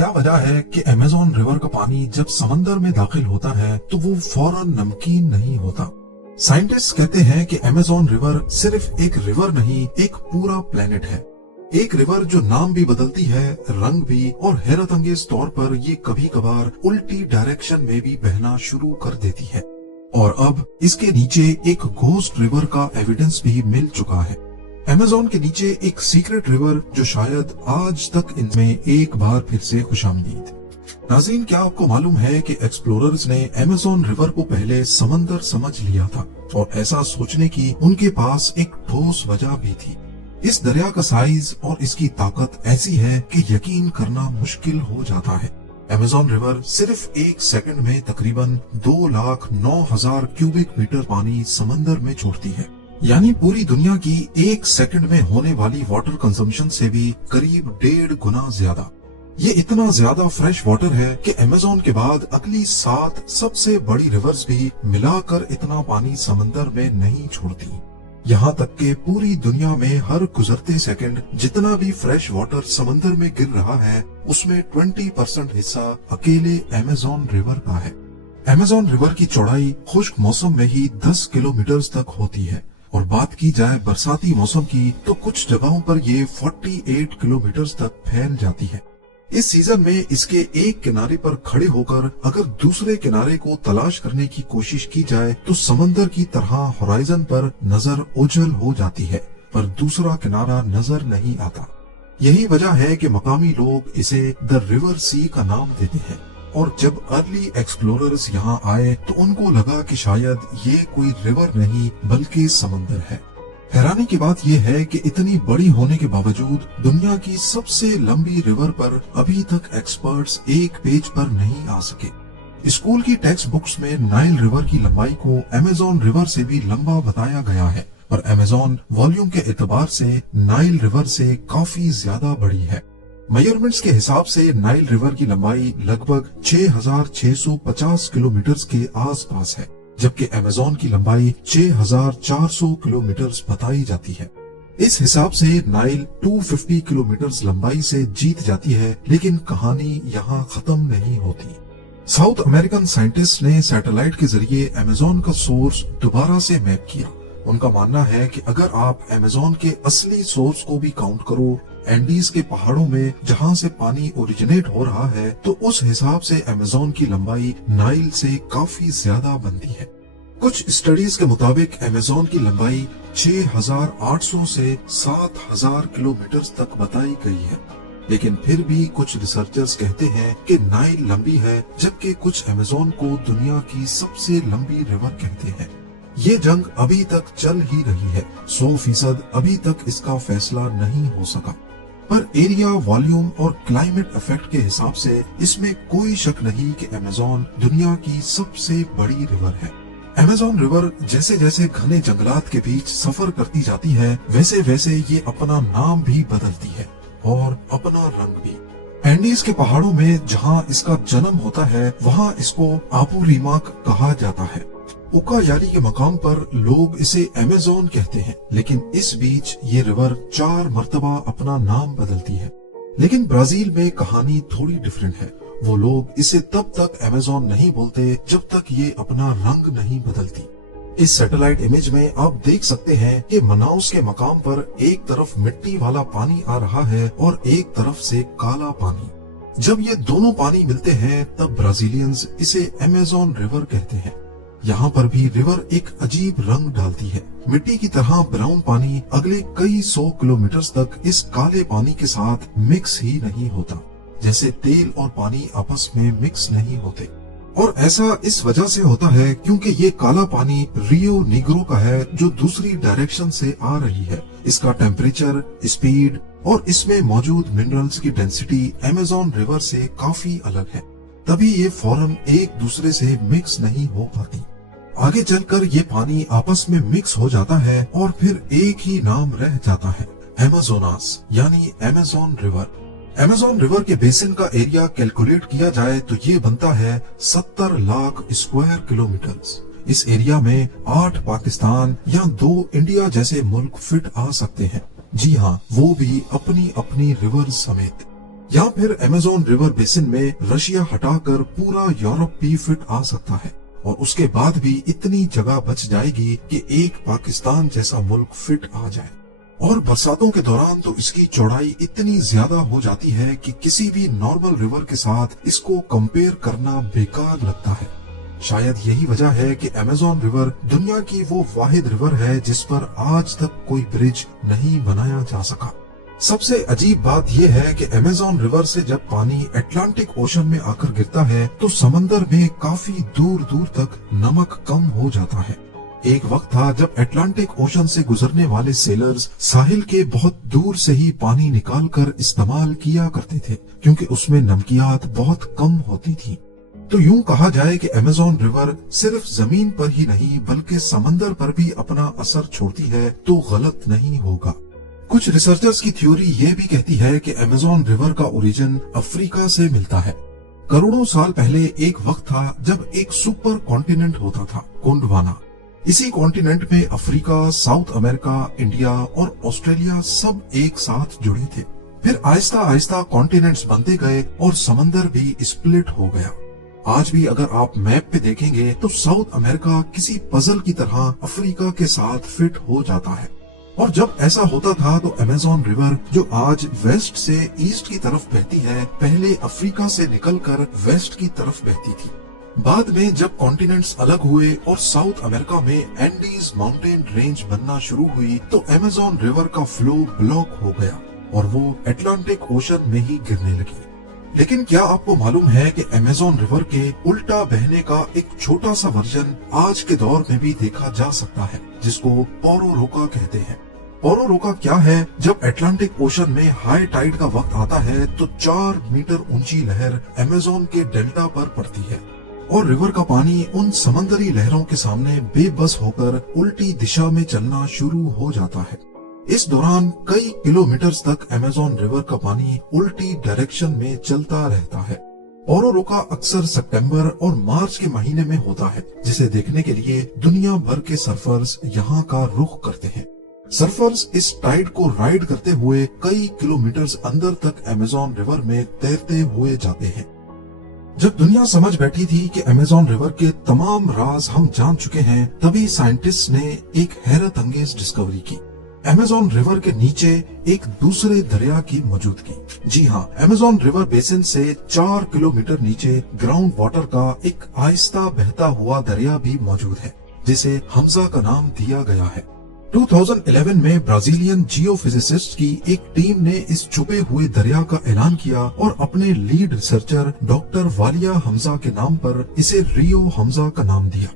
کیا وجہ ہے کہ ایمیزون ریور کا پانی جب سمندر میں داخل ہوتا ہے تو وہ فوراً نمکین نہیں ہوتا؟ سائنٹسٹ کہتے ہیں کہ ایمیزون ریور صرف ایک ریور نہیں، ایک پورا پلینٹ ہے۔ ایک ریور جو نام بھی بدلتی ہے، رنگ بھی، اور حیرت انگیز طور پر یہ کبھی کبھار الٹی ڈائریکشن میں بھی بہنا شروع کر دیتی ہے۔ اور اب اس کے نیچے ایک گھوسٹ ریور کا ایویڈنس بھی مل چکا ہے۔ ایمیزون کے نیچے ایک سیکرٹ ریور جو شاید آج تک ان میں ایک بار پھر سے خوش آمدید۔ ناظرین، کیا آپ کو معلوم ہے کہ ایکسپلوررز نے ایمیزون ریور کو پہلے سمندر سمجھ لیا تھا، اور ایسا سوچنے کی ان کے پاس ایک ٹھوس وجہ بھی تھی۔ اس دریا کا سائز اور اس کی طاقت ایسی ہے کہ یقین کرنا مشکل ہو جاتا ہے۔ ایمیزون ریور صرف ایک سیکنڈ میں تقریباً 2,09,000 کیوبک میٹر پانی سمندر میں چھوڑتی ہے، یعنی پوری دنیا کی ایک سیکنڈ میں ہونے والی واٹر کنزمپشن سے بھی قریب 1.5 گنا زیادہ۔ یہ اتنا زیادہ فریش واٹر ہے کہ ایمیزون کے بعد اگلی 7 سب سے بڑی ریورز بھی ملا کر اتنا پانی سمندر میں نہیں چھوڑتی۔ یہاں تک کہ پوری دنیا میں ہر گزرتے سیکنڈ جتنا بھی فریش واٹر سمندر میں گر رہا ہے، اس میں 20% حصہ اکیلے ایمیزون ریور کا ہے۔ ایمیزون ریور کی چوڑائی خشک موسم میں ہی 10 کلومیٹر تک ہوتی ہے، اور بات کی جائے برساتی موسم کی تو کچھ جگہوں پر یہ 48 کلومیٹر تک پھیل جاتی ہے۔ اس سیزن میں اس کے ایک کنارے پر کھڑے ہو کر اگر دوسرے کنارے کو تلاش کرنے کی کوشش کی جائے تو سمندر کی طرح ہورائزن پر نظر اوجھل ہو جاتی ہے، پر دوسرا کنارہ نظر نہیں آتا۔ یہی وجہ ہے کہ مقامی لوگ اسے دی ریور سی کا نام دیتے ہیں، اور جب ارلی ایکسپلوررز یہاں آئے تو ان کو لگا کہ شاید یہ کوئی ریور نہیں بلکہ سمندر ہے۔ حیرانی کی بات یہ ہے کہ اتنی بڑی ہونے کے باوجود دنیا کی سب سے لمبی ریور پر ابھی تک ایکسپرٹس ایک پیج پر نہیں آ سکے۔ اسکول کی ٹیکسٹ بکس میں نائل ریور کی لمبائی کو ایمیزون ریور سے بھی لمبا بتایا گیا ہے، پر ایمیزون والیوم کے اعتبار سے نائل ریور سے کافی زیادہ بڑی ہے۔ میجرمنٹس کے حساب سے نائل ریور کی لمبائی لگ بھگ 6,650 کلومیٹر کے آس پاس ہے، جبکہ ایمیزون کی لمبائی 6,400 کلومیٹر بتائی جاتی ہے۔ اس حساب سے نائل 250 کلومیٹر لمبائی سے جیت جاتی ہے، لیکن کہانی یہاں ختم نہیں ہوتی۔ ساؤتھ امریکن سائنٹسٹ نے سیٹلائٹ کے ذریعے ایمیزون کا سورس دوبارہ سے میپ کیا۔ ان کا ماننا ہے کہ اگر آپ ایمیزون کے اصلی سورس کو بھی کاؤنٹ کرو، اینڈیز کے پہاڑوں میں جہاں سے پانی اوریجنیٹ ہو رہا ہے، تو اس حساب سے ایمیزون کی لمبائی نائل سے کافی زیادہ بنتی ہے۔ کچھ اسٹڈیز کے مطابق ایمیزون کی لمبائی 6,800 سے 7,000 کلومیٹر تک بتائی گئی ہے، لیکن پھر بھی کچھ ریسرچرز کہتے ہیں کہ نائل لمبی ہے، جبکہ کچھ ایمیزون کو دنیا کی سب سے لمبی ریور کہتے ہیں۔ یہ جنگ ابھی تک چل ہی رہی ہے، 100% ابھی تک اس کا فیصلہ نہیں ہو سکا، پر ایریا، والیوم اور کلائمیٹ افیکٹ کے حساب سے اس میں کوئی شک نہیں کہ ایمیزون دنیا کی سب سے بڑی ریور ہے۔ ایمیزون ریور جیسے جیسے گھنے جنگلات کے بیچ سفر کرتی جاتی ہے، ویسے ویسے یہ اپنا نام بھی بدلتی ہے اور اپنا رنگ بھی۔ اینڈیز کے پہاڑوں میں جہاں اس کا جنم ہوتا ہے، وہاں اس کو آپوریماک کہا جاتا ہے۔ اوکا یالی کے مقام پر لوگ اسے ایمیزون کہتے ہیں، لیکن اس بیچ یہ ریور 4 مرتبہ اپنا نام بدلتی ہے۔ لیکن برازیل میں کہانی تھوڑی ڈیفرنٹ ہے۔ وہ لوگ اسے تب تک ایمیزون نہیں بولتے جب تک یہ اپنا رنگ نہیں بدلتی۔ اس سیٹلائٹ امیج میں آپ دیکھ سکتے ہیں کہ مناؤس کے مقام پر ایک طرف مٹی والا پانی آ رہا ہے اور ایک طرف سے کالا پانی۔ جب یہ دونوں پانی ملتے ہیں تب برازیلینز اسے ایمیزون ریور کہتے ہیں۔ یہاں پر بھی ریور ایک عجیب رنگ ڈالتی ہے۔ مٹی کی طرح براؤن پانی اگلے کئی 100 کلومیٹر تک اس کالے پانی کے ساتھ مکس ہی نہیں ہوتا، جیسے تیل اور پانی آپس میں مکس نہیں ہوتے۔ اور ایسا اس وجہ سے ہوتا ہے کیونکہ یہ کالا پانی ریو نیگرو کا ہے جو دوسری ڈائریکشن سے آ رہی ہے۔ اس کا ٹیمپریچر، اسپیڈ اور اس میں موجود منرلز کی ڈینسٹی ایمیزون ریور سے کافی الگ ہے، تبھی یہ فوراً ایک دوسرے سے مکس نہیں ہو پاتی۔ آگے چل کر یہ پانی آپس میں مکس ہو جاتا ہے اور پھر ایک ہی نام رہ جاتا ہے، ایمیزوناس، یعنی ایمیزون ریور۔ ایمیزون ریور کے بیسن کا ایریا کیلکولیٹ کیا جائے تو یہ بنتا ہے 70 لاکھ اسکوائر کلومیٹرز۔ اس ایریا میں 8 پاکستان یا 2 انڈیا جیسے ملک فٹ آ سکتے ہیں۔ جی ہاں، وہ بھی اپنی اپنی ریور سمیت۔ या फिर अमेज़न रिवर बेसिन में रशिया हटाकर पूरा यूरोप भी फिट आ सकता है, और उसके बाद भी इतनी जगह बच जाएगी कि एक पाकिस्तान जैसा मुल्क फिट आ जाए। और बरसातों के दौरान तो इसकी चौड़ाई इतनी ज्यादा हो जाती है कि किसी भी नॉर्मल रिवर के साथ इसको कंपेयर करना बेकार लगता है। शायद यही वजह है कि अमेज़न रिवर दुनिया की वो वाहिद रिवर है जिस पर आज तक कोई ब्रिज नहीं बनाया जा सका। सबसे अजीब बात यह है कि अमेज़न रिवर से जब पानी अटलांटिक ओशन में आकर गिरता है तो समंदर में काफी दूर दूर तक नमक कम हो जाता है। एक वक्त था जब अटलांटिक ओशन से गुजरने वाले सेलर्स साहिल के बहुत दूर से ही पानी निकालकर इस्तेमाल किया करते थे, क्योंकि उसमें नमकियात बहुत कम होती थी। तो यूं कहा जाए कि अमेज़न रिवर सिर्फ जमीन पर ही नहीं बल्कि समंदर पर भी अपना असर छोड़ती है तो गलत नहीं होगा। कुछ रिसर्चर्स की थ्योरी ये भी कहती है कि अमेज़न रिवर का ओरिजिन अफ्रीका से मिलता है। करोड़ों साल पहले एक वक्त था जब एक सुपर कॉन्टिनेंट होता था, गोंडवाना। इसी कॉन्टिनेंट में अफ्रीका, साउथ अमेरिका, इंडिया और ऑस्ट्रेलिया सब एक साथ जुड़े थे। फिर आहिस्ता आहिस्ता कॉन्टिनेंट्स बनते गए और समंदर भी स्प्लिट हो गया। आज भी अगर आप मैप पे देखेंगे तो साउथ अमेरिका किसी पजल की तरह अफ्रीका के साथ फिट हो जाता है। और जब ऐसा होता था तो अमेज़न रिवर जो आज वेस्ट से ईस्ट की तरफ बहती है, पहले अफ्रीका से निकलकर वेस्ट की तरफ बहती थी। बाद में जब कॉन्टिनेंट्स अलग हुए और साउथ अमेरिका में एंडीज माउंटेन रेंज बनना शुरू हुई तो अमेज़न रिवर का फ्लो ब्लॉक हो गया और वो अटलांटिक ओशन में ही गिरने लगी। लेकिन क्या आपको मालूम है कि अमेज़न रिवर के उल्टा बहने का एक छोटा सा वर्जन आज के दौर में भी देखा जा सकता है, जिसको पोरोरोका कहते हैं। पोरोरोका क्या है? जब अटलांटिक ओशन में हाई टाइड का वक्त आता है तो 4 मीटर ऊंची लहर अमेज़न के डेल्टा पर पड़ती है और रिवर का पानी उन समंदरी लहरों के सामने बेबस होकर उल्टी दिशा में चलना शुरू हो जाता है। इस दौरान कई किलोमीटर्स तक अमेज़न रिवर का पानी उल्टी डायरेक्शन में चलता रहता है। पोरोरोका अक्सर सितंबर और मार्च के महीने में होता है, जिसे देखने के लिए दुनिया भर के सर्फर्स यहाँ का रुख करते हैं। सर्फर्स इस टाइड को राइड करते हुए कई किलोमीटर्स अंदर तक अमेज़न रिवर में तैरते हुए जाते हैं। जब दुनिया समझ बैठी थी कि अमेज़न रिवर के तमाम राज हम जान चुके हैं, तभी साइंटिस्ट ने एक हैरत अंगेज डिस्कवरी की। अमेज़न रिवर के नीचे एक दूसरे दरिया की मौजूदगी। जी हाँ, अमेज़न रिवर बेसिन से 4 किलोमीटर नीचे ग्राउंड वाटर का एक आहिस्ता बहता हुआ दरिया भी मौजूद है, जिसे हमजा का नाम दिया गया है। 2011 में ब्राजीलियन जियोफिजिसिस्ट की एक टीम ने इस छुपे हुए दरिया का ऐलान किया और अपने lead researcher doctor Walia Hamza के नाम पर इसे रियो हमजा का नाम दिया।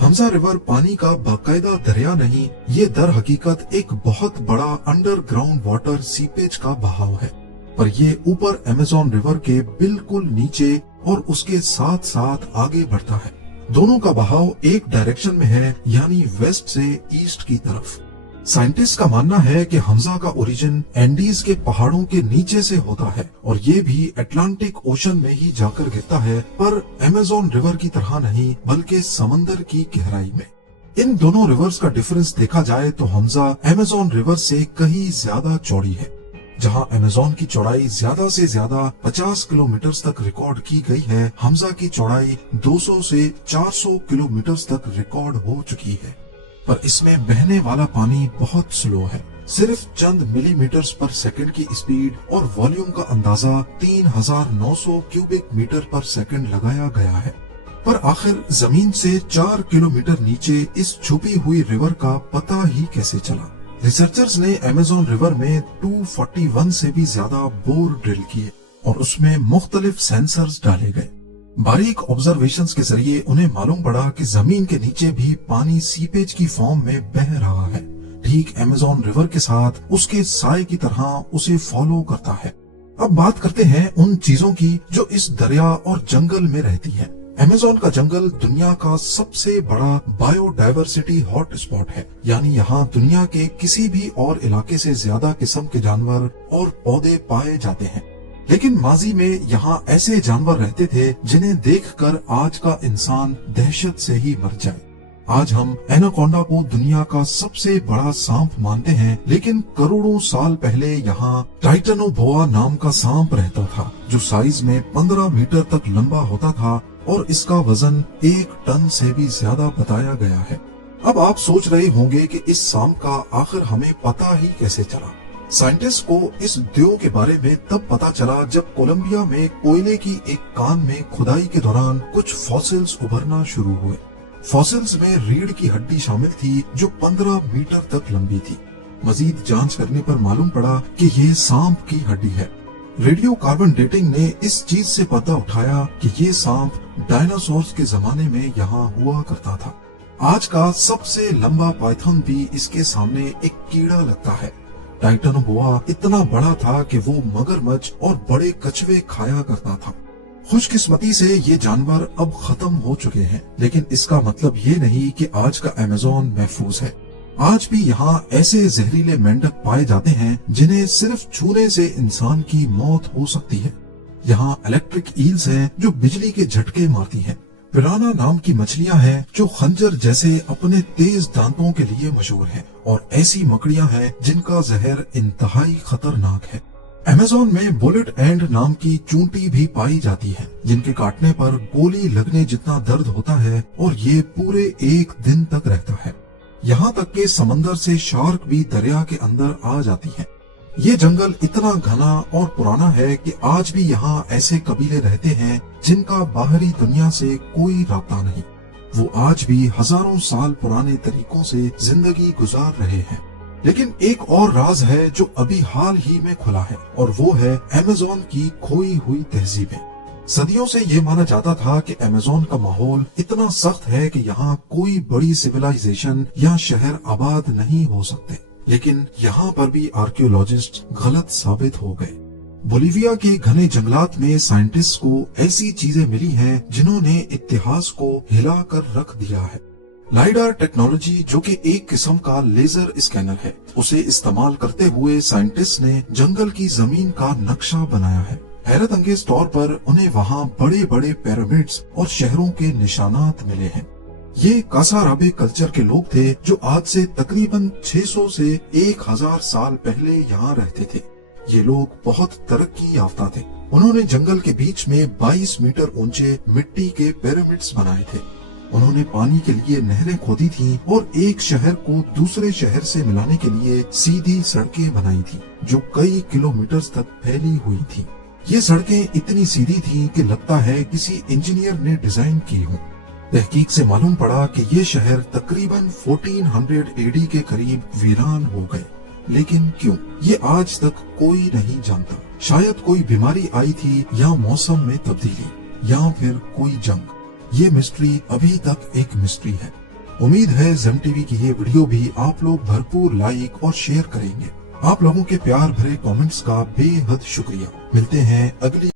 हमजा रिवर पानी का बाकायदा दरिया नहीं, ये दर हकीकत एक बहुत बड़ा अंडरग्राउंड वाटर सीपेज का बहाव है, पर ये ऊपर अमेज़न रिवर के बिल्कुल नीचे और उसके साथ साथ आगे बढ़ता है। दोनों का बहाव एक डायरेक्शन में है, यानी वेस्ट से ईस्ट की तरफ। साइंटिस्ट का मानना है कि हमजा का ओरिजिन एंडीज के पहाड़ों के नीचे से होता है और ये भी अटलांटिक ओशन में ही जाकर गिरता है, पर अमेज़न रिवर की तरह नहीं बल्कि समंदर की गहराई में। इन दोनों रिवर्स का डिफरेंस देखा जाए तो हमजा अमेज़न रिवर से कहीं ज्यादा चौड़ी है। जहां अमेज़न की चौड़ाई ज्यादा से ज्यादा 50 किलोमीटर तक रिकॉर्ड की गई है, हमजा की चौड़ाई 200 से 400 किलोमीटर तक रिकॉर्ड हो चुकी है। पर इसमें बहने वाला पानी बहुत स्लो है, सिर्फ चंद मिलीमीटर्स पर सेकंड की स्पीड और वॉल्यूम का अंदाजा 3900 क्यूबिक मीटर पर सेकंड लगाया गया है। पर आखिर जमीन से 4 किलोमीटर नीचे इस छुपी हुई रिवर का पता ही कैसे चला? रिसर्चर्स ने अमेज़न रिवर में 241 से भी ज्यादा बोर ड्रिल किए और उसमें मुख्तलिफ सेंसर्स डाले गए। बारीक ऑब्जर्वेशंस के जरिए उन्हें मालूम पड़ा कि जमीन के नीचे भी पानी सीपेज की फॉर्म में बह रहा है, ठीक अमेज़न रिवर के साथ उसके साए की तरह उसे फॉलो करता है। अब बात करते हैं उन चीजों की जो इस दरिया और जंगल में रहती है। अमेज़न का जंगल दुनिया का सबसे बड़ा बायोडायवर्सिटी हॉट स्पॉट है, यानी यहाँ दुनिया के किसी भी और इलाके से ज्यादा किस्म के जानवर और पौधे पाए जाते हैं। लेकिन माजी में यहाँ ऐसे जानवर रहते थे जिन्हें देखकर आज का इंसान दहशत से ही मर जाए। आज हम एनाकोंडा को दुनिया का सबसे बड़ा सांप मानते हैं, लेकिन करोड़ों साल पहले यहाँ टाइटनोबोआ नाम का सांप रहता था, जो साइज में 15 मीटर तक लंबा होता था और इसका वजन 1 टन से भी ज्यादा बताया गया है। अब आप सोच रहे होंगे कि इस सांप का आखिर हमें पता ही कैसे चला। साइंटिस्ट को इस उद्योग के बारे में तब पता चला जब कोलंबिया में कोयले की एक कान में खुदाई के दौरान कुछ फॉसिल्स उभरना शुरू हुए। फॉसिल्स में रीढ़ की हड्डी शामिल थी जो 15 मीटर तक लंबी थी। मजीद जांच करने पर मालूम पड़ा कि ये सांप की हड्डी है। रेडियो कार्बन डेटिंग ने इस चीज से पर्दा उठाया कि ये सांप डायनासोर्स के जमाने में यहाँ हुआ करता था। आज का सबसे लंबा पाइथन भी इसके सामने एक कीड़ा लगता है। टाइटनोबोआ इतना बड़ा था कि वो मगरमच्छ और बड़े कछुए खाया करता था। खुशकिस्मती से ये जानवर अब खत्म हो चुके हैं, लेकिन इसका मतलब ये नहीं कि आज का अमेज़न महफूज है। आज भी यहाँ ऐसे जहरीले मेंढक पाए जाते हैं जिन्हें सिर्फ छूने से इंसान की मौत हो सकती है। यहाँ इलेक्ट्रिक ईल्स हैं जो बिजली के झटके मारती हैं। पिराना नाम की मछलियां हैं जो खंजर जैसे अपने तेज दांतों के लिए मशहूर हैं, और ऐसी मकड़ियां हैं जिनका जहर इंतहाई खतरनाक है। अमेज़न में बुलेट एंड नाम की चूंटी भी पाई जाती है, जिनके काटने पर गोली लगने जितना दर्द होता है और ये पूरे 1 दिन तक रहता है। यहाँ तक कि समंदर से शार्क भी दरिया के अंदर आ जाती है। ये जंगल इतना घना और पुराना है कि आज भी यहाँ ऐसे कबीले रहते हैं जिनका बाहरी दुनिया से कोई राब्ता नहीं। वो आज भी हजारों साल पुराने तरीकों से जिंदगी गुजार रहे हैं। लेकिन एक और राज है जो अभी हाल ही में खुला है, और वो है अमेज़न की खोई हुई तहजीबें। सदियों से ये माना जाता था कि अमेज़न का माहौल इतना सख्त है कि यहाँ कोई बड़ी सिविलाइजेशन या शहर आबाद नहीं हो सकते, लेकिन यहाँ पर भी आर्कियोलॉजिस्ट गलत साबित हो गए। बोलिविया के घने जंगलात में साइंटिस्ट को ऐसी चीजें मिली हैं जिन्होंने इतिहास को हिलाकर रख दिया है। लाइडार टेक्नोलॉजी, जो कि एक किस्म का लेजर स्कैनर है, उसे इस्तेमाल करते हुए साइंटिस्ट ने जंगल की जमीन का नक्शा बनाया है। हैरत अंगेज तौर पर उन्हें वहाँ बड़े बड़े पिरामिड्स और शहरों के निशानात मिले हैं। ये कासाराबे कल्चर के लोग थे जो आज से तकरीबन 600 से 1000 साल पहले यहाँ रहते थे। ये लोग बहुत तरक्की याफ्ता थे। उन्होंने जंगल के बीच में 22 मीटर ऊंचे मिट्टी के पिरामिड्स बनाए थे। उन्होंने पानी के लिए नहरें खोदी थी और एक शहर को दूसरे शहर से मिलाने के लिए सीधी सड़कें बनाई थी जो कई किलोमीटर तक फैली हुई थी। ये सड़कें इतनी सीधी थी कि लगता है किसी इंजीनियर ने डिजाइन की हो। तहकीक से मालूम पड़ा कि ये शहर तकरीबन 1400 एडी के करीब वीरान हो गए, लेकिन क्यों, ये आज तक कोई नहीं जानता। शायद कोई बीमारी आई थी, या मौसम में तब्दीली, या फिर कोई जंग। ये मिस्ट्री अभी तक एक मिस्ट्री है। उम्मीद है ज़ेम टीवी की ये वीडियो भी आप लोग भरपूर लाइक और शेयर करेंगे। आप लोगों के प्यार भरे कमेंट्स का बेहद शुक्रिया। मिलते हैं अगली